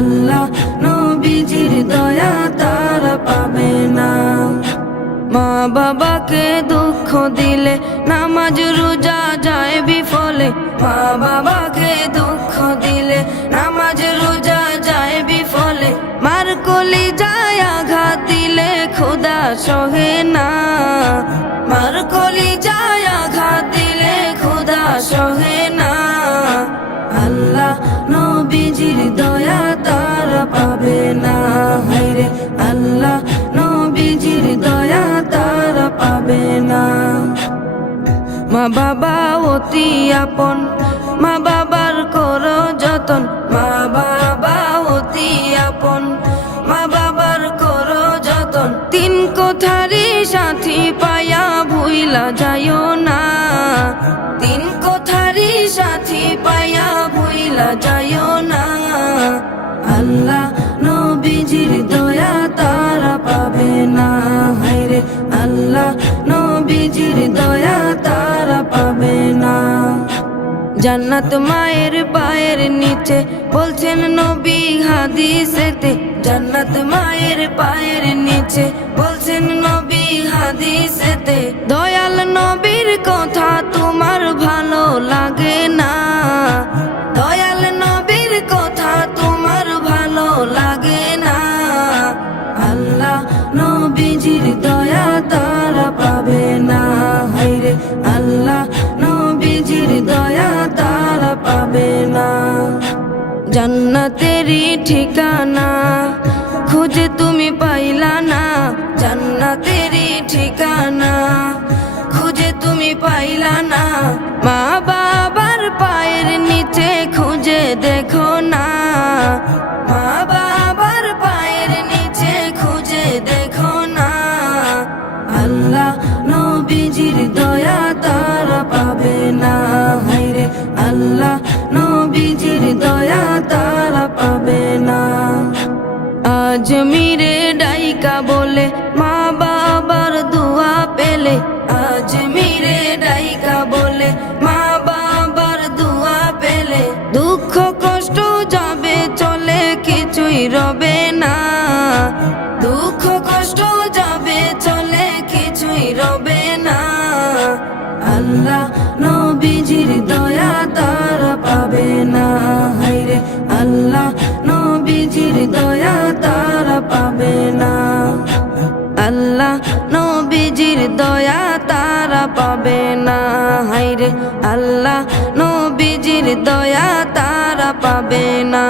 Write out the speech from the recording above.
আল্লাহ নবীজির দয়া তারা পাবে না। মা বাবাকে দুঃখ দিলে নামাজ রোজা যায় বিফলে, মা বাবাকে দুঃখ দিলে নামাজ রোজা যায় বিফলে। মার কলিজায় আঘাত দিলে খোদা সহে না, মার কলিজায় আঘাত দিলে খোদা সহে না। আল্লাহ নবীজির দয়া তারা পাবে না, হায়রে আল্লাহ নবীজির দয়া তারা পাবে না। মা বাবা অতি আপন, মা বাবার করো যতন, মা বাবা অতি আপন, মা বাবার করো যতন। তিন কথারি সাথী পায়া ভুইলা যাইও না, তিন কথারি সাথী পায়া ভুইলা যাইও না। আল্লাহ নবীজির দয়া তারা পাবে না, হায়রে আল্লাহ নবীজির দয়া তারা পাবে না। জান্নাত মায়ের পায়ের নিচে বলছেন নবী হাদিসেতে, জান্নাত মায়ের পায়ের নিচে বলছেন নবী হাদিসেতে। দয়াল নবীর কথা তোমার ভালো লাগে না, দয়াল নবীর কথা তোমার ভালো লাগে না। আল্লাহ নবীজির দয়া তারা পাবে না, হায়রে আল্লাহ নবীজির দয়া তারা পাবে না। জান্নাতেরই ঠিকানা খুঁজে তুমি পাইলা না, জান্নাতেরই ঠিকানা খুঁজে তুমি পাইলা না। মা বাবার পায়ের নিচে খুঁজে দেখো না, মা বাবার পায়ের নিচে খুঁজে দেখো না। আল্লাহ নবীজির দয়া তারা পাবে না, হায়রে আল্লাহ নবীজির দয়া তারা পাবে না। আজমিরে ডাইকা বলে মা বাবার দোয়া পেলে, আজমিরে ডাইকা বলে মা বাবার দোয়া পেলে। দুঃখ কষ্ট যাবে চলে কিছুই রবে না, দুঃখ কষ্ট যাবে চলে কিছুই রবে না। আল্লাহ নবীজির দয়া তারা পাবে না, হায়রে আল্লাহ নবীজির দয়া তারা পাবে না। আল্লাহ নবীজির দয়া তারা পাবে না, হায়রে আল্লাহ নবীজির দয়া তারা পাবে না।